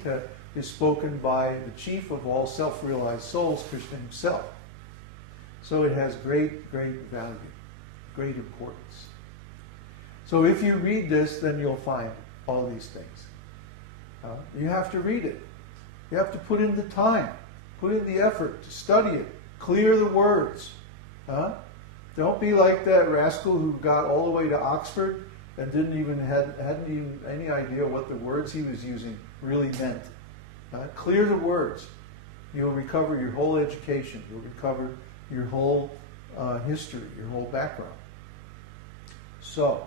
śrī-nanda-nandana is spoken by the chief of all self-realized souls, Krishna himself. So it has great, great value, great importance. So if you read this, then you'll find all these things. You have to read it. You have to put in the time, put in the effort to study it, clear the words. Don't be like that rascal who got all the way to Oxford and hadn't even any idea what the words he was using really meant. Clear the words. You'll recover your whole education. You'll recover your whole history, your whole background. So,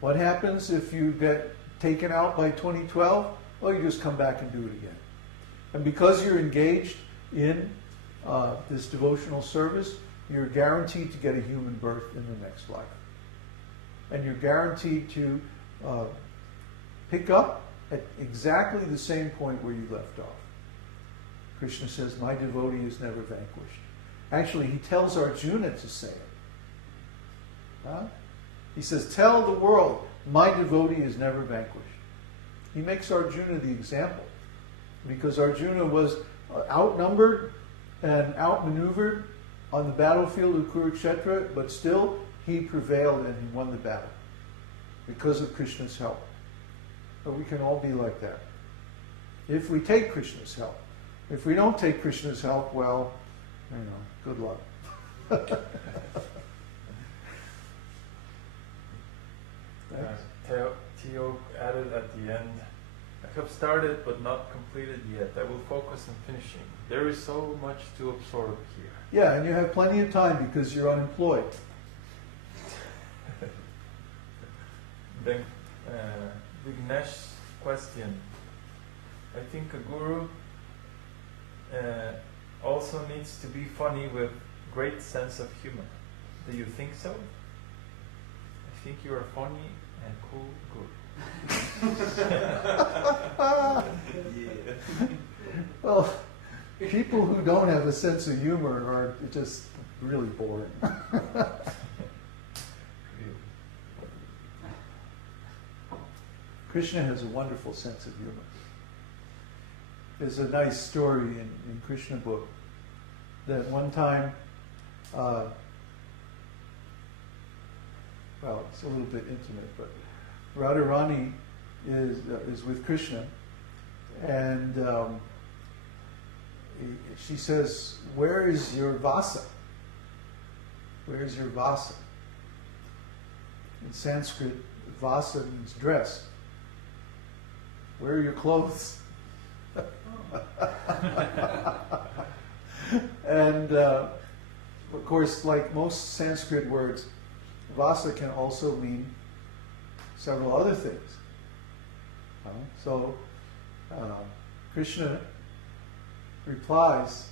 what happens if you get taken out by 2012? Well, you just come back and do it again. And because you're engaged in this devotional service, you're guaranteed to get a human birth in the next life. And you're guaranteed to pick up at exactly the same point where you left off. Krishna says, my devotee is never vanquished. Actually, he tells Arjuna to say it. He says, tell the world, my devotee is never vanquished. He makes Arjuna the example, because Arjuna was outnumbered and outmaneuvered on the battlefield of Kurukshetra, but still he prevailed and he won the battle because of Krishna's help. But we can all be like that if we take Krishna's help. If we don't take Krishna's help, well, good luck. Theo added at the end, I have started but not completed yet. I will focus on finishing. There is so much to absorb here. Yeah, and you have plenty of time because you're unemployed. Then Vignesh's question. I think a guru also needs to be funny with great sense of humor. Do you think so? I think you are funny and cool guru. Yeah. Well, people who don't have a sense of humor are just really boring. Krishna has a wonderful sense of humor. There's a nice story in Krishna book that one time, well, it's a little bit intimate, but Radharani is with Krishna, and she says, "Where is your vasa? Where is your vasa?" In Sanskrit, vasa means dress. Where are your clothes? And of course, like most Sanskrit words, vasa can also mean several other things. So Krishna replies,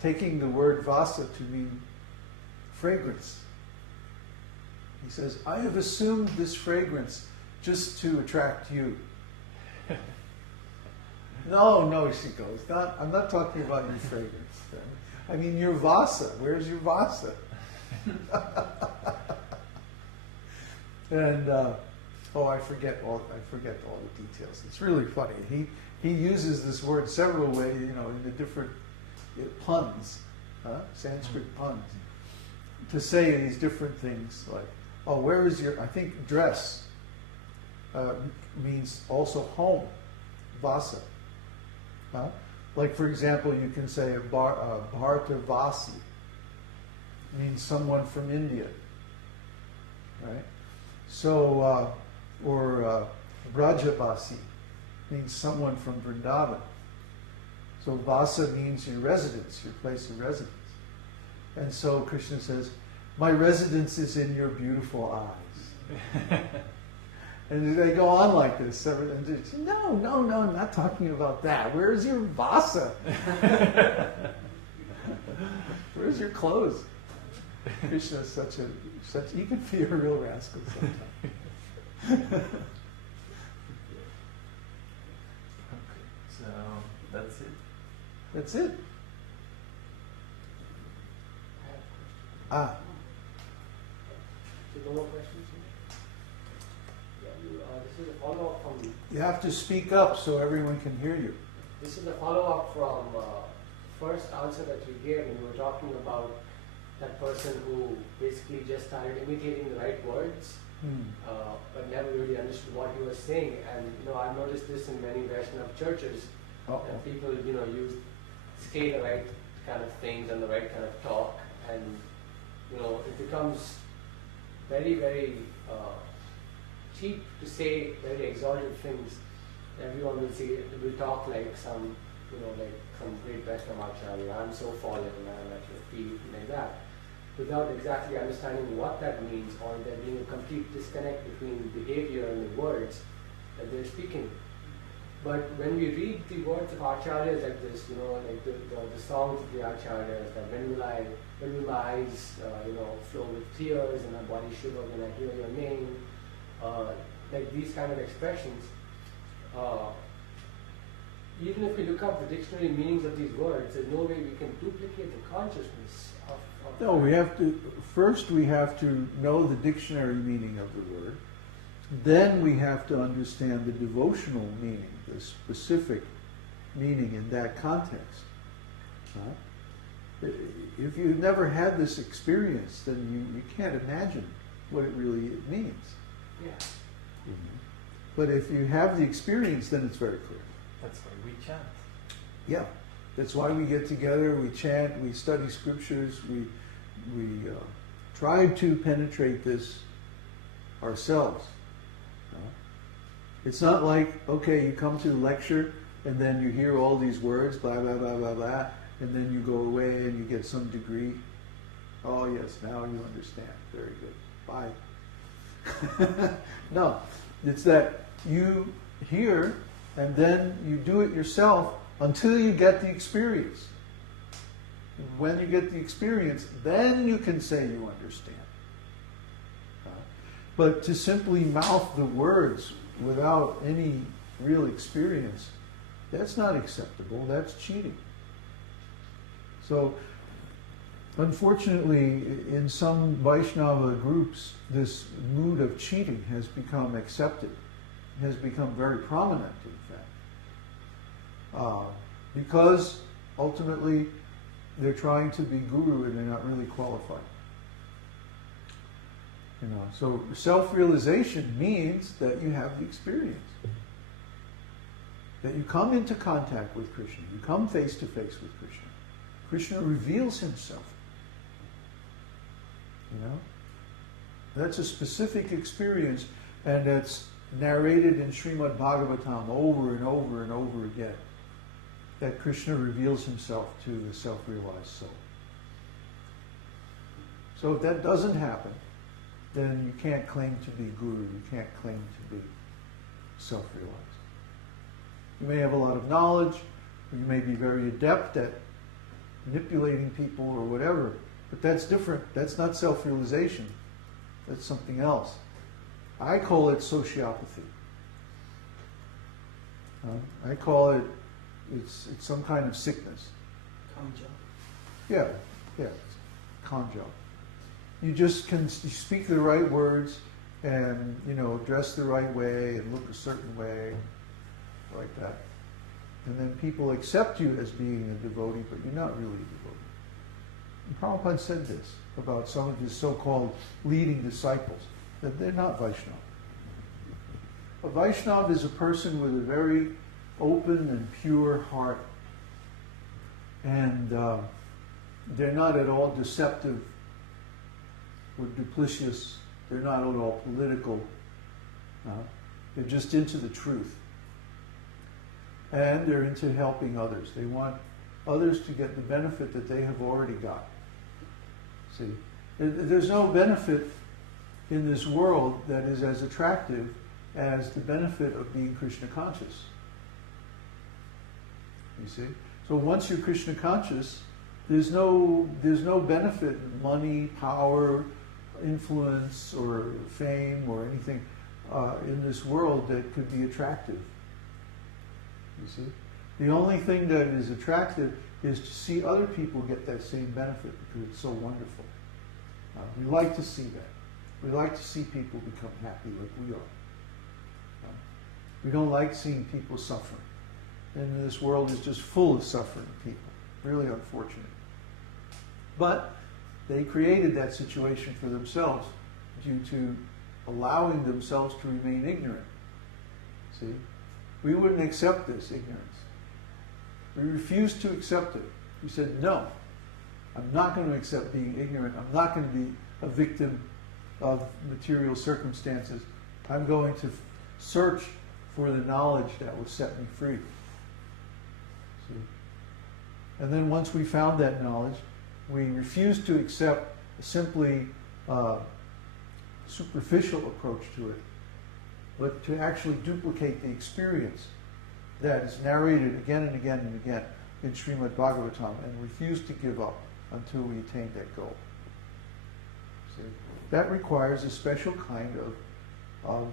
taking the word vasa to mean fragrance. He says, I have assumed this fragrance just to attract you. No, she goes, I'm not talking about your fragrance. I mean your vasa. Where's your vasa? And I forget all the details. It's really funny. He uses this word several ways, in the different puns, Sanskrit puns, to say these different things like, where is your? I think dress means also home, vasa. Like for example, you can say Bhartavasi means someone from India, right? So, or Brajavasi means someone from Vrindavan. So Vasa means your residence, your place of residence. And so Krishna says, my residence is in your beautiful eyes. And they go on like this. And no, I'm not talking about that. Where's your vasa? Where's your clothes? Krishna is such he can be a real rascal sometimes. Okay, so that's it. That's it. No more questions? Yeah, this This is a follow-up from. You have to speak up so everyone can hear you. This is a follow-up from first answer that you gave when you were talking about that person who basically just started imitating the right words, but never really understood what he was saying. And I've noticed this in many Vaishnava churches. And people, say the right kind of things and the right kind of talk, and it becomes very, very cheap to say very exalted things. Everyone will talk like some great Vaishnava acharya. I'm so fallen, and I'm at your feet, like that, without exactly understanding what that means, or there being a complete disconnect between behavior and the words that they're speaking. But when we read the words of acharyas like this, like the songs of the acharyas, that when will my eyes, flow with tears and my body shiver when I hear your name, like these kind of expressions, even if we look up the dictionary meanings of these words, there's no way we can duplicate the consciousness of No, we have to know the dictionary meaning of the word. Then we have to understand the devotional meaning, the specific meaning in that context. If you've never had this experience, then you can't imagine what it really means. Yeah. But if you have the experience, then it's very clear. That's why we chant. Yeah, that's why we get together, we chant, we study scriptures, we try to penetrate this ourselves. It's not like, okay, you come to the lecture and then you hear all these words, blah, blah, blah, blah, blah, and then you go away and you get some degree. Oh yes, now you understand. Very good. Bye. No, it's that you hear and then you do it yourself until you get the experience. When you get the experience, then you can say you understand. But to simply mouth the words without any real experience, that's not acceptable, that's cheating. So, unfortunately, in some Vaishnava groups, this mood of cheating has become accepted, has become very prominent, in fact. Because ultimately they're trying to be guru and they're not really qualified. So self-realization means that you have the experience. That you come into contact with Krishna. You come face to face with Krishna. Krishna reveals himself. That's a specific experience, and that's narrated in Śrīmad-Bhāgavatam over and over and over again. That Krishna reveals himself to the self-realized soul. So if that doesn't happen, then you can't claim to be guru, you can't claim to be self-realized. You may have a lot of knowledge, or you may be very adept at manipulating people or whatever, but that's different. That's not self-realization. That's something else. I call it sociopathy. I call it, it's some kind of sickness. Kanja. Yeah, kanja. You just you speak the right words and, dress the right way and look a certain way, like that. And then people accept you as being a devotee, but you're not really a devotee. And Prabhupada said this about some of his so-called leading disciples, that they're not Vaishnava. A Vaishnava is a person with a very open and pure heart, and they're not at all deceptive or duplicitous. They're not at all political. They're just into the truth. And they're into helping others. They want others to get the benefit that they have already got. See, there's no benefit in this world that is as attractive as the benefit of being Krishna conscious. You see? So once you're Krishna conscious, there's no benefit in money, power, influence, or fame, or anything in this world that could be attractive. You see? The only thing that is attractive is to see other people get that same benefit because it's so wonderful. We like to see that. We like to see people become happy like we are. We don't like seeing people suffer. And this world is just full of suffering people. Really unfortunate. But they created that situation for themselves due to allowing themselves to remain ignorant. See? We wouldn't accept this ignorance. We refused to accept it. We said, no, I'm not going to accept being ignorant. I'm not going to be a victim of material circumstances. I'm going to search for the knowledge that will set me free. See? And then once we found that knowledge, we refused to accept a simply superficial approach to it, but to actually duplicate the experience that is narrated again and again and again in Śrīmad-Bhāgavatam, and refused to give up until we attained that goal. See? That requires a special kind of